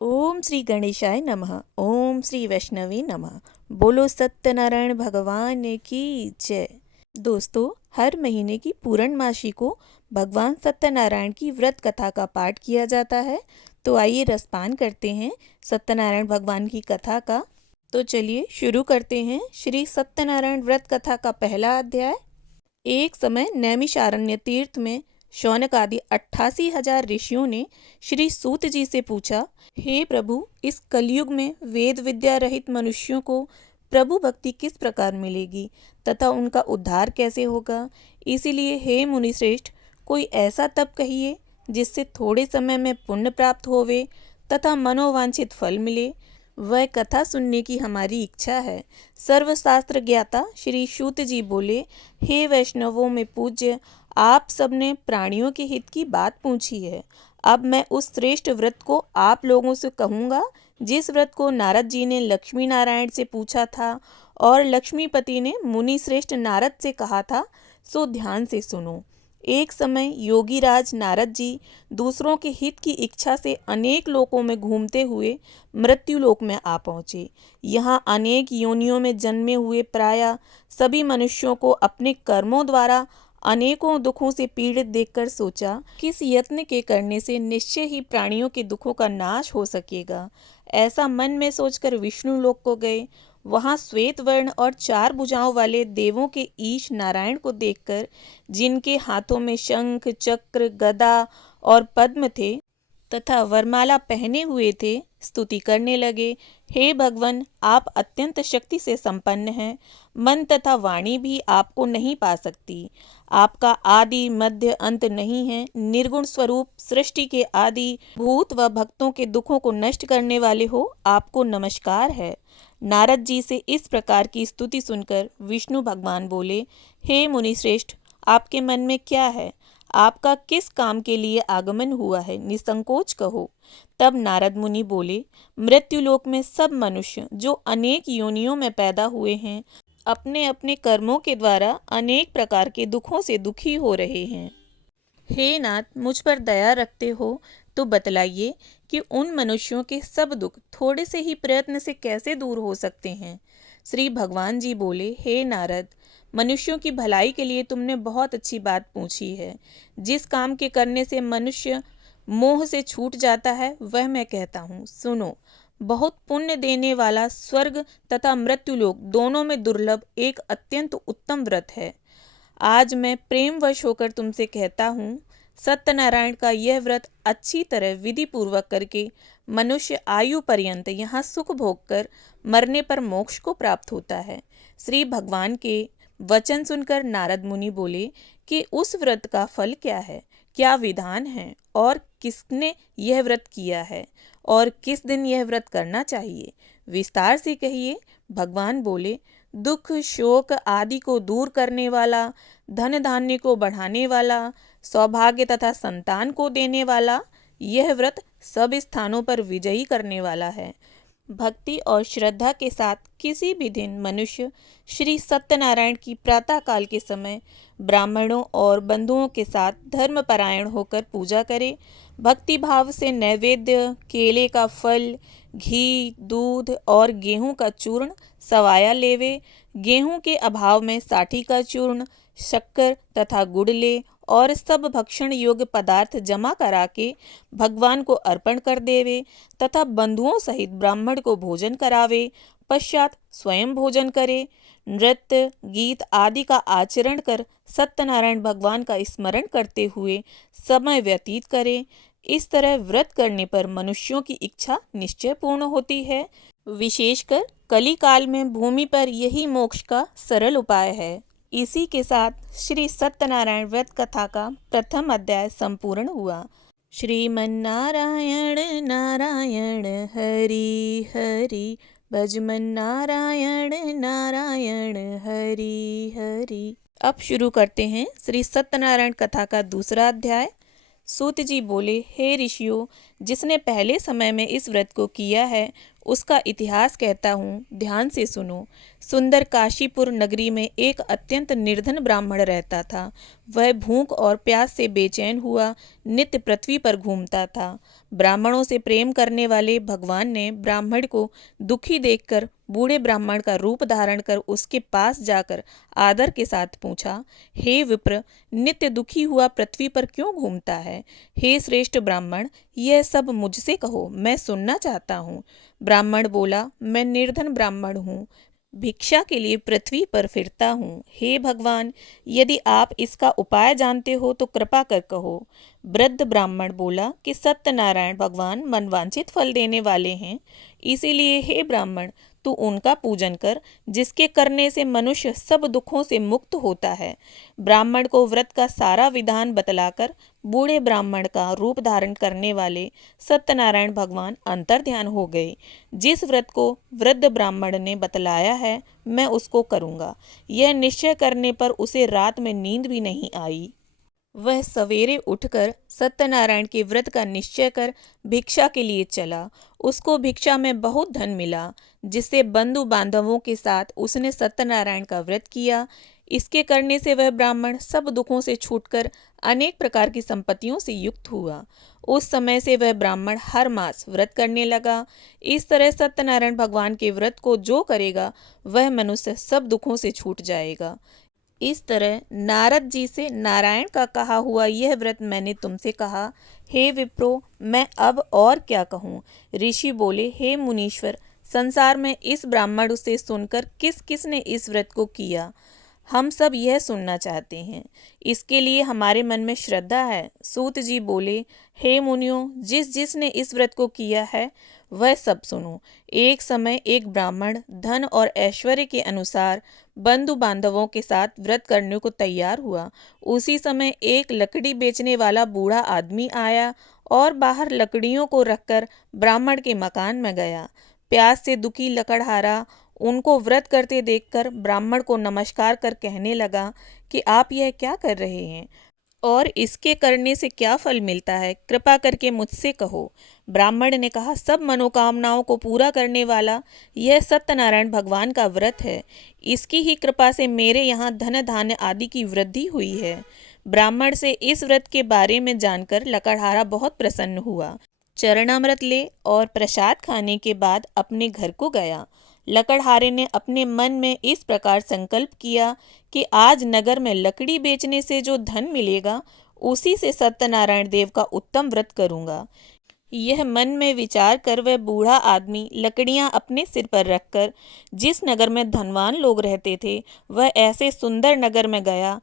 ओम श्री गणेशाय नमः। ओम श्री वैष्णवी नमः। बोलो सत्यनारायण भगवान की जय। दोस्तों, हर महीने की पूर्णमासी को भगवान सत्यनारायण की व्रत कथा का पाठ किया जाता है। तो आइए रसपान करते हैं सत्यनारायण भगवान की कथा का। तो चलिए शुरू करते हैं श्री सत्यनारायण व्रत कथा का पहला अध्याय। एक समय नैमिषारण्य तीर्थ में शौनक आदि 88,000 ऋषियों ने श्री सूत जी से पूछा, हे प्रभु, इस कलयुग में वेद विद्या रहित मनुष्यों को प्रभु भक्ति किस प्रकार मिलेगी तथा उनका उद्धार कैसे होगा। इसीलिए हे मुनिश्रेष्ठ, कोई ऐसा तप कहिए जिससे थोड़े समय में पुण्य प्राप्त होवे तथा मनोवांछित फल मिले। वह कथा सुनने की हमारी इच्छा है। सर्वशास्त्र ज्ञाता श्री सूत जी बोले, हे वैष्णवों में पूज्य, आप सबने प्राणियों के हित की बात पूछी है। अब मैं उस श्रेष्ठ व्रत को आप लोगों से कहूँगा जिस व्रत को नारद जी ने लक्ष्मी नारायण से पूछा था और लक्ष्मीपति ने मुनि श्रेष्ठ नारद से कहा था। सो ध्यान से सुनो। एक समय योगीराज नारद जी दूसरों के हित की इच्छा से अनेक लोकों में घूमते हुए मृत्युलोक में आ पहुँचे। यहाँ अनेक योनियों में जन्मे हुए प्रायः सभी मनुष्यों को अपने कर्मों द्वारा अनेकों दुखों से पीड़ित देखकर सोचा, किस यत्न के करने से निश्चय ही प्राणियों के दुखों का नाश हो सकेगा। ऐसा मन में सोचकर विष्णु लोक को गए। वहाँ श्वेत वर्ण और 4 भुजाओं वाले देवों के ईश नारायण को देखकर, जिनके हाथों में शंख चक्र गदा और पद्म थे तथा वरमाला पहने हुए थे, स्तुति करने लगे। हे भगवन, आप अत्यंत शक्ति से संपन्न हैं। मन तथा वाणी भी आपको नहीं पा सकती। आपका आदि मध्य अंत नहीं है। निर्गुण स्वरूप सृष्टि के आदि भूत व भक्तों के दुखों को नष्ट करने वाले हो, आपको नमस्कार है। नारद जी से इस प्रकार की स्तुति सुनकर विष्णु भगवान बोले, हे मुनिश्रेष्ठ, आपके मन में क्या है? आपका किस काम के लिए आगमन हुआ है? निसंकोच कहो। तब नारद मुनि बोले, मृत्युलोक में सब मनुष्य जो अनेक योनियों में पैदा हुए हैं, अपने अपने कर्मों के द्वारा अनेक प्रकार के दुखों से दुखी हो रहे हैं। हे नाथ, मुझ पर दया रखते हो तो बतलाइए कि उन मनुष्यों के सब दुख थोड़े से ही प्रयत्न से कैसे दूर हो सकते हैं। श्री भगवान जी बोले, हे नारद, मनुष्यों की भलाई के लिए तुमने बहुत अच्छी बात पूछी है। जिस काम के करने से मनुष्य मोह से छूट जाता है वह मैं कहता हूँ, सुनो। बहुत पुण्य देने वाला स्वर्ग तथा मृत्युलोक दोनों में दुर्लभ एक अत्यंत उत्तम व्रत है। आज मैं प्रेमवश होकर तुमसे कहता हूँ, सत्यनारायण का यह व्रत अच्छी तरह विधि पूर्वक करके मनुष्य आयु पर्यंत यहाँ सुख भोग कर मरने पर मोक्ष को प्राप्त होता है। श्री भगवान के वचन सुनकर नारद मुनि बोले कि उस व्रत का फल क्या है, क्या विधान है और किसने यह व्रत किया है और किस दिन यह व्रत करना चाहिए, विस्तार से कहिए। भगवान बोले, दुख शोक आदि को दूर करने वाला, धन धान्य को बढ़ाने वाला, सौभाग्य तथा संतान को देने वाला, यह व्रत सब स्थानों पर विजयी करने वाला है। भक्ति और श्रद्धा के साथ किसी भी दिन मनुष्य श्री सत्यनारायण की प्रातःकाल के समय ब्राह्मणों और बंधुओं के साथ धर्मपरायण होकर पूजा करे। भक्ति भाव से नैवेद्य, केले का फल, घी, दूध और गेहूं का चूर्ण सवाया लेवे। गेहूं के अभाव में साठी का चूर्ण, शक्कर तथा गुड़ ले और सब भक्षण योग्य पदार्थ जमा करा के भगवान को अर्पण कर देवे तथा बंधुओं सहित ब्राह्मण को भोजन करावे। पश्चात स्वयं भोजन करे। नृत्य गीत आदि का आचरण कर सत्यनारायण भगवान का स्मरण करते हुए समय व्यतीत करे। इस तरह व्रत करने पर मनुष्यों की इच्छा निश्चय पूर्ण होती है। विशेषकर कली काल में भूमि पर यही मोक्ष का सरल उपाय है। इसी के साथ श्री सत्यनारायण व्रत कथा का प्रथम अध्याय संपूर्ण हुआ। श्रीमन्नारायण नारायण हरि हरि, भजमन नारायण नारायण हरि हरि। अब शुरू करते हैं श्री सत्यनारायण कथा का दूसरा अध्याय। सूत जी बोले, हे ऋषियों, जिसने पहले समय में इस व्रत को किया है उसका इतिहास कहता हूँ, ध्यान से सुनो। सुंदर काशीपुर नगरी में एक अत्यंत निर्धन ब्राह्मण रहता था। वह भूख और प्यास से बेचैन हुआ नित्य पृथ्वी पर घूमता था। ब्राह्मणों से प्रेम करने वाले भगवान ने ब्राह्मण को दुखी देखकर बूढ़े ब्राह्मण का रूप धारण कर उसके पास जाकर आदर के साथ पूछा, हे विप्र, नित्य दुखी हुआ पृथ्वी पर क्यों घूमता है? हे श्रेष्ठ ब्राह्मण, यह सब मुझसे कहो, मैं सुनना चाहता हूँ। ब्राह्मण बोला, मैं निर्धन ब्राह्मण हूँ, भिक्षा के लिए पृथ्वी पर फिरता हूँ। हे भगवान, यदि आप इसका उपाय जानते हो तो कृपा कर कहो। वृद्ध ब्राह्मण बोला कि सत्यनारायण भगवान मनवांछित फल देने वाले हैं, इसीलिए हे ब्राह्मण, तू उनका पूजन कर, जिसके करने से मनुष्य सब दुखों से मुक्त होता है। ब्राह्मण को व्रत का सारा विधान बतलाकर बूढ़े ब्राह्मण का रूप धारण करने वाले सत्यनारायण भगवान अंतर्ध्यान हो गए। जिस व्रत को वृद्ध ब्राह्मण ने बतलाया है, मैं उसको करूँगा। यह निश्चय करने पर उसे रात में नींद भी नहीं आई। वह सवेरे उठकर सत्यनारायण के व्रत का निश्चय कर भिक्षा के लिए चला। उसको भिक्षा में बहुत धन मिला, जिससे बंधु बांधवों के साथ उसने सत्यनारायण का व्रत किया। इसके करने से वह ब्राह्मण सब दुखों से छूटकर अनेक प्रकार की संपत्तियों से युक्त हुआ। उस समय से वह ब्राह्मण हर मास व्रत करने लगा। इस तरह सत्यनारायण भगवान के व्रत को जो करेगा वह मनुष्य सब दुखों से छूट जाएगा। इस तरह नारद जी से नारायण का कहा हुआ यह व्रत मैंने तुमसे कहा। हे विप्रो, मैं अब और क्या कहूँ? ऋषि बोले, हे मुनीश्वर, संसार में इस ब्राह्मण से सुनकर किस किस ने इस व्रत को किया, हम सब यह सुनना चाहते हैं। इसके लिए हमारे मन में श्रद्धा है। सूत जी बोले, हे मुनियों, जिस जिसने इस व्रत को किया है वह सब सुनो। एक समय एक ब्राह्मण धन और ऐश्वर्य के अनुसार बंधु बांधवों के साथ व्रत करने को तैयार हुआ। उसी समय एक लकड़ी बेचने वाला बूढ़ा आदमी आया और बाहर लकड़ियों को रखकर ब्राह्मण के मकान में गया। प्यास से दुखी लकड़हारा उनको व्रत करते देखकर ब्राह्मण को नमस्कार कर कहने लगा कि आप यह क्या कर रहे हैं और इसके करने से क्या फल मिलता है, कृपा करके मुझसे कहो। ब्राह्मण ने कहा, सब मनोकामनाओं को पूरा करने वाला यह सत्यनारायण भगवान का व्रत है। इसकी ही कृपा से मेरे यहाँ धन धान्य आदि की वृद्धि हुई है। ब्राह्मण से इस व्रत के बारे में जानकर लकड़हारा बहुत प्रसन्न हुआ। चरणामृत ले और प्रसाद खाने के बाद अपने घर को गया। लकड़हारे ने अपने मन में इस प्रकार संकल्प किया कि आज नगर में लकड़ी बेचने से जो धन मिलेगा उसी से सत्यनारायण देव का उत्तम व्रत करूंगा। यह मन में विचार कर वह बूढ़ा आदमी लकड़ियां अपने सिर पर रखकर जिस नगर में धनवान लोग रहते थे वह ऐसे सुंदर नगर में गया।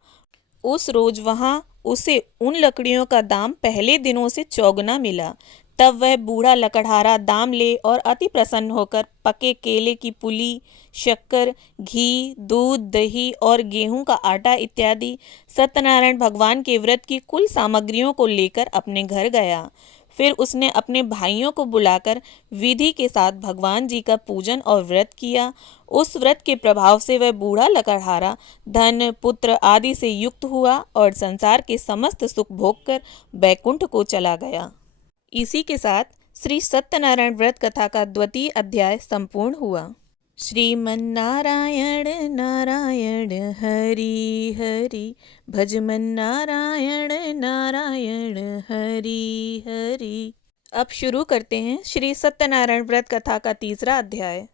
उस रोज वहां उसे उन लकड़ियों का दाम पहले दिनों से चौगुना मिला। तब वह बूढ़ा लकड़हारा दाम ले और अति प्रसन्न होकर पके केले की पुली, शक्कर, घी, दूध, दही और गेहूं का आटा इत्यादि सत्यनारायण भगवान के व्रत की कुल सामग्रियों को लेकर अपने घर गया। फिर उसने अपने भाइयों को बुलाकर विधि के साथ भगवान जी का पूजन और व्रत किया। उस व्रत के प्रभाव से वह बूढ़ा लकड़हारा धन, पुत्र आदि से युक्त हुआ और संसार के समस्त सुख भोगकर बैकुंठ को चला गया। इसी के साथ श्री सत्यनारायण व्रत कथा का द्वितीय अध्याय संपूर्ण हुआ। श्रीमन्नारायण नारायण हरि हरि, भजमन नारायण नारायण हरि हरि। अब शुरू करते हैं श्री सत्यनारायण व्रत कथा का तीसरा अध्याय।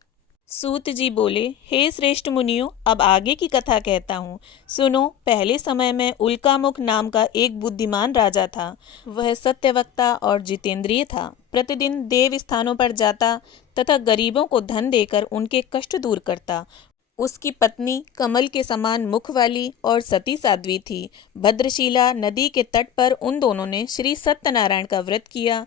सूत जी बोले, हे श्रेष्ठ मुनियों, अब आगे की कथा कहता हूँ, सुनो। पहले समय में उल्कामुख नाम का एक बुद्धिमान राजा था। वह सत्यवक्ता और जितेंद्रिय था। प्रतिदिन देव स्थानों पर जाता तथा गरीबों को धन देकर उनके कष्ट दूर करता। उसकी पत्नी कमल के समान मुख वाली और सती साध्वी थी। भद्रशिला नदी के तट पर उन दोनों ने श्री सत्यनारायण का व्रत किया।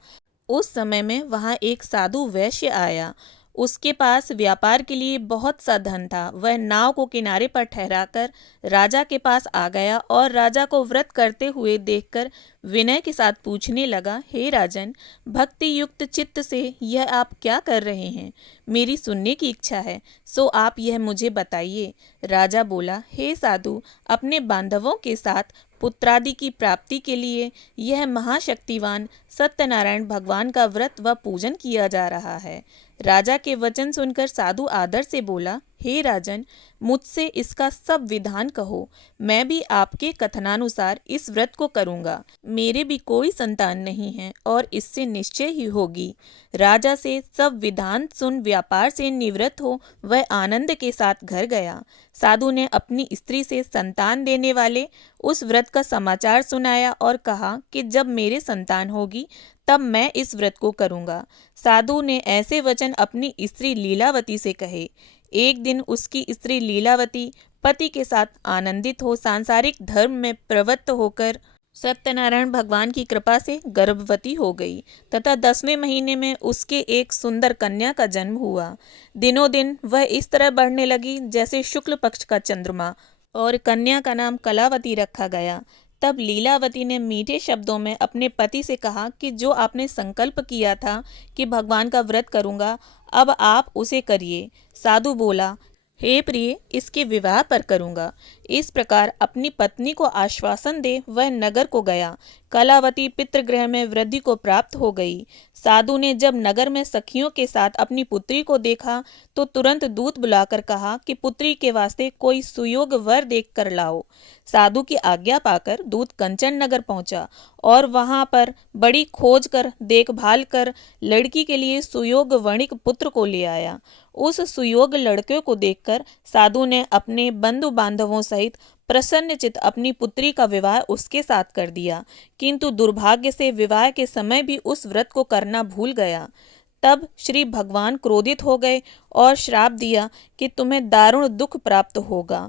उस समय में वहाँ एक साधु वैश्य आया। उसके पास व्यापार के लिए बहुत सा धन था। वह नाव को किनारे पर ठहराकर राजा के पास आ गया और राजा को व्रत करते हुए देखकर विनय के साथ पूछने लगा, हे राजन, भक्ति युक्त चित्त से यह आप क्या कर रहे हैं? मेरी सुनने की इच्छा है, सो आप यह मुझे बताइए। राजा बोला, हे साधु, अपने बांधवों के साथ पुत्रादि की प्राप्ति के लिए यह महाशक्तिवान सत्यनारायण भगवान का व्रत व पूजन किया जा रहा है। राजा के वचन सुनकर साधु आदर से बोला, हे राजन, मुझसे इसका सब विधान कहो, मैं भी आपके कथनानुसार इस व्रत को करूँगा। मेरे भी कोई संतान नहीं है और इससे निश्चय ही होगी। राजा से सब विधान सुन व्यापार से निवृत्त हो वह आनंद के साथ घर गया। साधु ने अपनी स्त्री से संतान देने वाले उस व्रत का समाचार सुनाया और कहा कि जब मेरे संतान होगी तब मैं इस व्रत को करूँगा। साधु ने ऐसे वचन अपनी स्त्री लीलावती से कहे। एक दिन उसकी स्त्री लीलावती पति के साथ आनंदित हो सांसारिक धर्म में प्रवृत्त होकर सत्यनारायण भगवान की कृपा से गर्भवती हो गई तथा 10वें महीने में उसके एक सुंदर कन्या का जन्म हुआ। दिनों दिन वह इस तरह बढ़ने लगी जैसे शुक्ल पक्ष का चंद्रमा, और कन्या का नाम कलावती रखा गया। तब लीलावती ने मीठे शब्दों में अपने पति से कहा कि जो आपने संकल्प किया था कि भगवान का व्रत करूँगा, अब आप उसे करिए। साधु बोला, हे प्रिय, इसके विवाह पर करूँगा। इस प्रकार अपनी पत्नी को आश्वासन दे वह नगर को गया। कलावती पितृगृह में वृद्धि को प्राप्त हो गई। साधु ने जब नगर में सखियों के साथ अपनी पुत्री को देखा तो तुरंत दूत बुलाकर कहा कि पुत्री के वास्ते कोई सुयोग वर देख कर लाओ। साधु की आज्ञा पाकर दूत कंचन नगर पहुंचा और वहां पर बड़ी खोज कर देखभाल कर लड़की के लिए सुयोग वणिक पुत्र को ले आया। उस सुयोग लड़के को देखकर साधु ने अपने बंधु बांधवों सहित प्रसन्नचित अपनी पुत्री का विवाह उसके साथ कर दिया, किंतु दुर्भाग्य से विवाह के समय भी उस व्रत को करना भूल गया। तब श्री भगवान क्रोधित हो गए और श्राप दिया कि तुम्हें दारुण दुख प्राप्त होगा।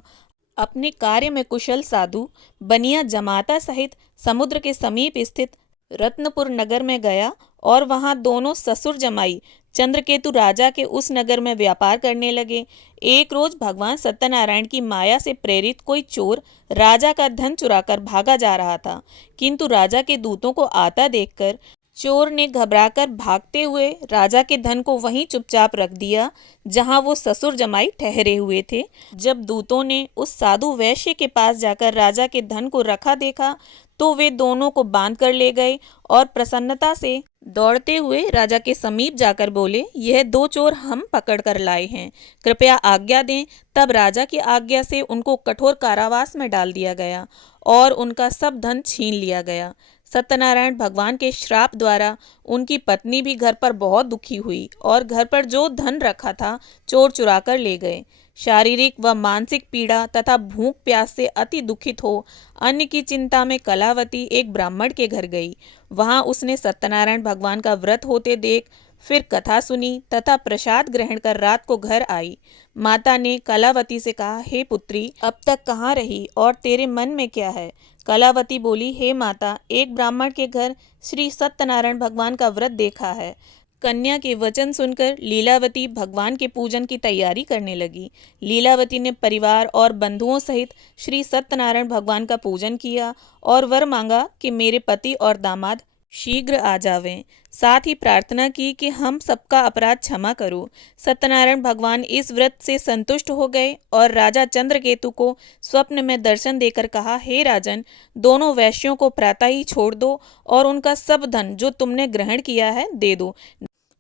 अपने कार्य में कुशल साधु बनिया जमाता सहित समुद्र के समीप स्थित रत्नपुर नगर में गया और वहां दोनों ससुर जमाई चंद्रकेतु राजा के उस नगर में व्यापार करने लगे। एक रोज भगवान सत्यनारायण की माया से प्रेरित कोई चोर राजा का धन चुराकर भागा जा रहा था, किंतु राजा के दूतों को आता देखकर चोर ने घबराकर भागते हुए राजा के धन को वहीं चुपचाप रख दिया जहां वो ससुर जमाई ठहरे हुए थे। जब दूतों ने उस साधु वैश्य के पास जाकर राजा के धन को रखा देखा तो वे दोनों को बांध कर ले गए और प्रसन्नता से दौड़ते हुए राजा के समीप जाकर बोले, यह 2 चोर हम पकड़ कर लाए हैं, कृपया आज्ञा दें। तब राजा की आज्ञा से उनको कठोर कारावास में डाल दिया गया और उनका सब धन छीन लिया गया। सत्यनारायण भगवान के श्राप द्वारा उनकी पत्नी भी घर पर बहुत दुखी हुई और घर पर जो धन रखा था चोर चुरा कर ले गए। शारीरिक व मानसिक पीड़ा तथा भूख प्यास से अति दुखित हो अन्न की चिंता में कलावती एक ब्राह्मण के घर गई। वहां उसने सत्यनारायण भगवान का व्रत होते देख फिर कथा सुनी तथा प्रसाद ग्रहण कर रात को घर आई। माता ने कलावती से कहा, हे पुत्री, अब तक कहाँ रही और तेरे मन में क्या है? कलावती बोली, हे माता, एक ब्राह्मण के घर श्री सत्यनारायण भगवान का व्रत देखा है। कन्या के वचन सुनकर लीलावती भगवान के पूजन की तैयारी करने लगी। लीलावती ने परिवार और बंधुओं सहित श्री सत्यनारायण भगवान का पूजन किया और वर मांगा कि मेरे पति और दामाद शीघ्र आ जावें। साथ ही प्रार्थना की कि हम सबका अपराध क्षमा करो। सत्यनारायण भगवान इस व्रत से संतुष्ट हो गए और राजा चंद्रकेतु को स्वप्न में दर्शन देकर कहा, हे राजन, दोनों वैश्यों को प्रातः ही छोड़ दो और उनका सब धन जो तुमने ग्रहण किया है दे दो,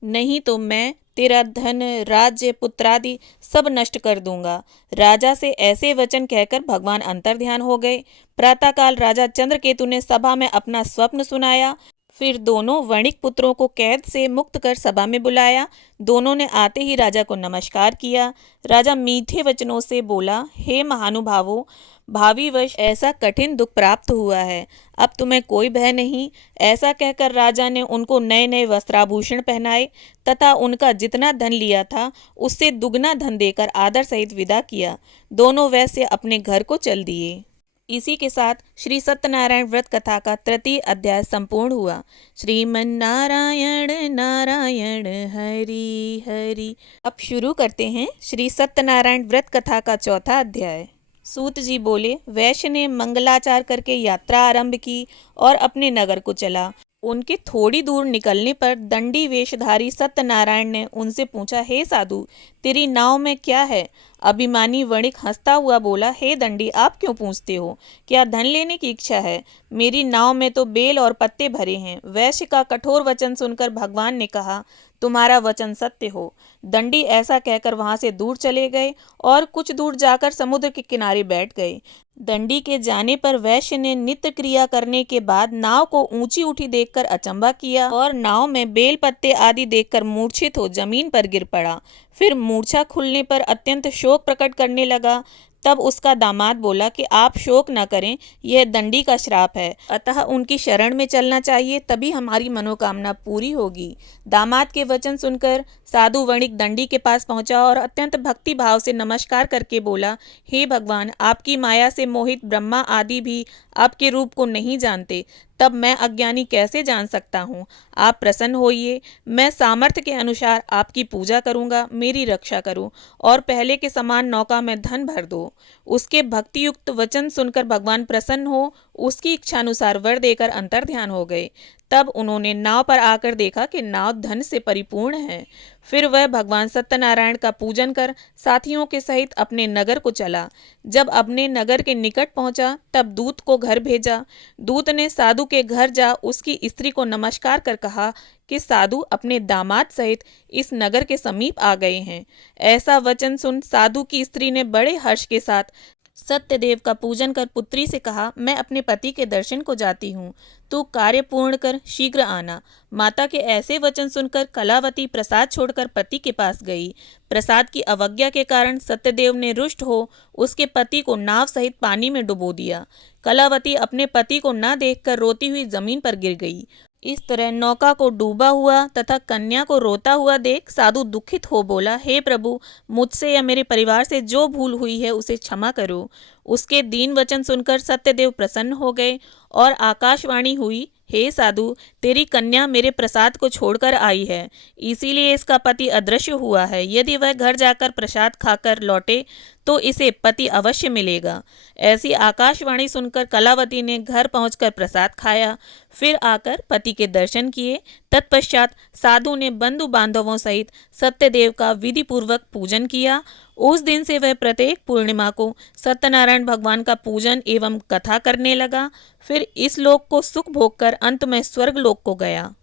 नहीं तो मैं तेरा धन, राज्य, पुत्रादि सब नष्ट कर दूंगा। राजा से ऐसे वचन कहकर भगवान अंतर्ध्यान हो गए। प्रातःकाल राजा चंद्रकेतु ने सभा में अपना स्वप्न सुनाया। फिर दोनों वणिक पुत्रों को कैद से मुक्त कर सभा में बुलाया। दोनों ने आते ही राजा को नमस्कार किया। राजा मीठे वचनों से बोला, हे महानुभावों, भावी वर्ष ऐसा कठिन दुख प्राप्त हुआ है, अब तुम्हें कोई भय नहीं। ऐसा कहकर राजा ने उनको नए नए वस्त्राभूषण पहनाए तथा उनका जितना धन लिया था उससे दुगना धन देकर आदर सहित विदा किया। दोनों वैश्य अपने घर को चल दिए। इसी के साथ श्री सत्यनारायण व्रत कथा का 3य अध्याय संपूर्ण हुआ। श्रीमन्नारायण नारायण हरि हरि। अब शुरू करते हैं श्री सत्यनारायण व्रत कथा का 4था अध्याय। सूत जी बोले, वैश्य ने मंगलाचार करके यात्रा आरंभ की और अपने नगर को चला। उनके थोड़ी दूर निकलने पर दंडी वेशधारी सत्यनारायण ने उनसे पूछा, हे साधु, तेरी नाव में क्या है? अभिमानी वणिक हंसता हुआ बोला, हे दंडी, आप क्यों पूछते हो? क्या धन लेने की इच्छा है? मेरी नाव में तो बेल और पत्ते भरे हैं। वैश्य का कठोर वचन सुनकर भगवान ने कहा, तुम्हारा वचन सत्य हो। दंडी ऐसा कहकर वहां से दूर चले गए और कुछ दूर जाकर समुद्र के किनारे बैठ गए। दंडी के जाने पर वैश्य ने नित्य क्रिया करने के बाद नाव को ऊंची उठी देखकर अचंभा किया और नाव में बेल पत्ते आदि देखकर मूर्छित हो जमीन पर गिर पड़ा। फिर मूर्छा खुलने पर अत्यंत शोक प्रकट करने लगा। तब उसका दामाद बोला कि आप शोक न करें, यह दंडी का श्राप है, अतः उनकी शरण में चलना चाहिए, तभी हमारी मनोकामना पूरी होगी। दामाद के वचन सुनकर साधु वणिक दंडी के पास पहुंचा और अत्यंत भक्ति भाव से नमस्कार करके बोला, हे भगवान, आपकी माया से मोहित ब्रह्मा आदि भी आपके रूप को नहीं जानते, तब मैं अज्ञानी कैसे जान सकता हूँ। आप प्रसन्न होइए, मैं सामर्थ्य के अनुसार आपकी पूजा करूँगा, मेरी रक्षा करो और पहले के समान नौका में धन भर दो। उसके भक्ति युक्त वचन सुनकर भगवान प्रसन्न हो उसकी इच्छानुसार वर देकर अंतर्ध्यान हो गए। तब उन्होंने नाव पर आकर देखा कि नाव धन से परिपूर्ण है। फिर वह भगवान सत्यनारायण का पूजन कर साथियों के सहित अपने नगर को चला। जब अपने नगर के निकट पहुंचा तब दूत को घर भेजा। दूत ने साधु के घर जा उसकी स्त्री को नमस्कार कर कहा कि साधु अपने दामाद सहित इस नगर के समीप आ गए हैं। ऐसा वचन सुन साधु की स्त्री ने बड़े हर्ष के साथ सत्यदेव का पूजन कर पुत्री से कहा, मैं अपने पति के दर्शन को जाती हूँ, तू कार्य पूर्ण कर शीघ्र आना। माता के ऐसे वचन सुनकर कलावती प्रसाद छोड़कर पति के पास गई। प्रसाद की अवज्ञा के कारण सत्यदेव ने रुष्ट हो उसके पति को नाव सहित पानी में डुबो दिया। कलावती अपने पति को न देखकर रोती हुई जमीन पर गिर गई। इस तरह नौका को डूबा हुआ तथा कन्या को रोता हुआ देख साधु दुखित हो बोला, हे प्रभु, मुझसे या मेरे परिवार से जो भूल हुई है उसे क्षमा करो। उसके दीन वचन सुनकर सत्यदेव प्रसन्न हो गए और आकाशवाणी हुई, हे साधु, तेरी कन्या मेरे प्रसाद को छोड़कर आई है, इसीलिए इसका पति अदृश्य हुआ है। यदि वह घर जाकर प्रसाद खाकर लौटे तो इसे पति अवश्य मिलेगा। ऐसी आकाशवाणी सुनकर कलावती ने घर पहुंचकर प्रसाद खाया, फिर आकर पति के दर्शन किए। तत्पश्चात साधु ने बंधु बांधवों सहित सत्यदेव का विधि पूर्वक पूजन किया। उस दिन से वह प्रत्येक पूर्णिमा को सत्यनारायण भगवान का पूजन एवं कथा करने लगा। फिर इस लोक को सुख भोग कर अंत में स्वर्ग लोक को गया।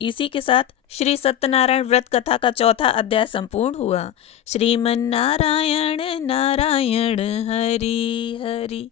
इसी के साथ श्री सत्यनारायण व्रत कथा का चौथा अध्याय संपूर्ण हुआ। श्रीमन्नारायण नारायण हरि हरि।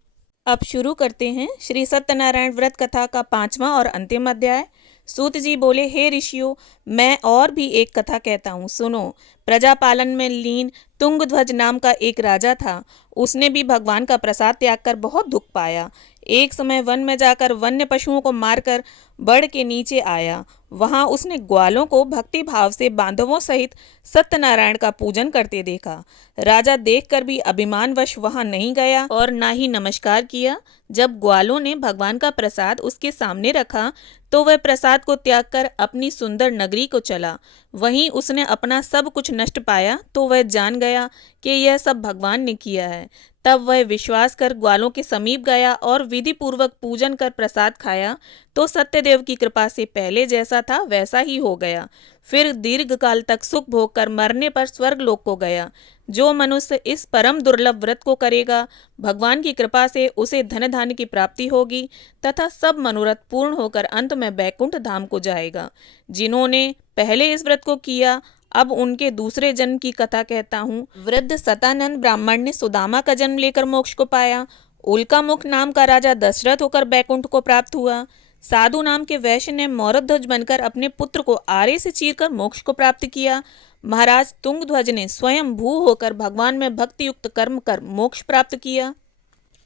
अब शुरू करते हैं श्री सत्यनारायण व्रत कथा का पांचवा और अंतिम अध्याय। सूत जी बोले, हे ऋषियों, मैं और भी एक कथा कहता हूँ, सुनो। प्रजा पालन में लीन तुंगध्वज नाम का एक राजा था। उसने भी भगवान का प्रसाद त्याग कर बहुत दुख पाया। एक समय वन में जाकर वन्य पशुओं को मारकर बड़ के नीचे आया। वहां उसने ग्वालों को भक्ति भाव से बांधवों सहित सत्यनारायण का पूजन करते देखा। राजा देखकर भी अभिमानवश वहां नहीं गया और ना ही नमस्कार किया। जब ग्वालों ने भगवान का प्रसाद उसके सामने रखा तो वह प्रसाद को त्याग कर अपनी सुंदर नगरी को चला। वहीं उसने अपना सब कुछ नष्ट पाया तो वह जान गया कि यह सब भगवान ने किया है। तब वह विश्वास कर ग्वालों के समीप गया और विधि पूर्वक पूजन कर प्रसाद खाया तो सत्यदेव की कृपा से पहले जैसा था वैसा ही हो गया। फिर दीर्घ काल तक सुख भोग कर मरने पर स्वर्ग लोक को गया। जो मनुष्य इस परम दुर्लभ व्रत को करेगा, भगवान की कृपा से उसे धन धान्य की प्राप्ति होगी तथा सब मनोरथ पूर्ण होकर अंत में बैकुंठ धाम को जाएगा। जिन्होंने पहले इस व्रत को किया, अब उनके दूसरे जन्म की कथा कहता हूँ। वृद्ध सतानंद ब्राह्मण ने सुदामा का जन्म लेकर मोक्ष को पाया। उल्कामुख नाम का राजा दशरथ होकर बैकुंठ को प्राप्त हुआ। साधु नाम के वैश्य ने मौरध्वज बनकर अपने पुत्र को आरे से चीरकर मोक्ष को प्राप्त किया। महाराज तुंगध्वज ने स्वयं भू होकर भगवान में भक्ति युक्त कर्म कर मोक्ष प्राप्त किया।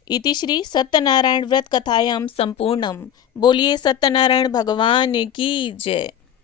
इति श्री सत्यनारायण व्रत कथायाम संपूर्णम। बोलिए सत्यनारायण भगवान की जय।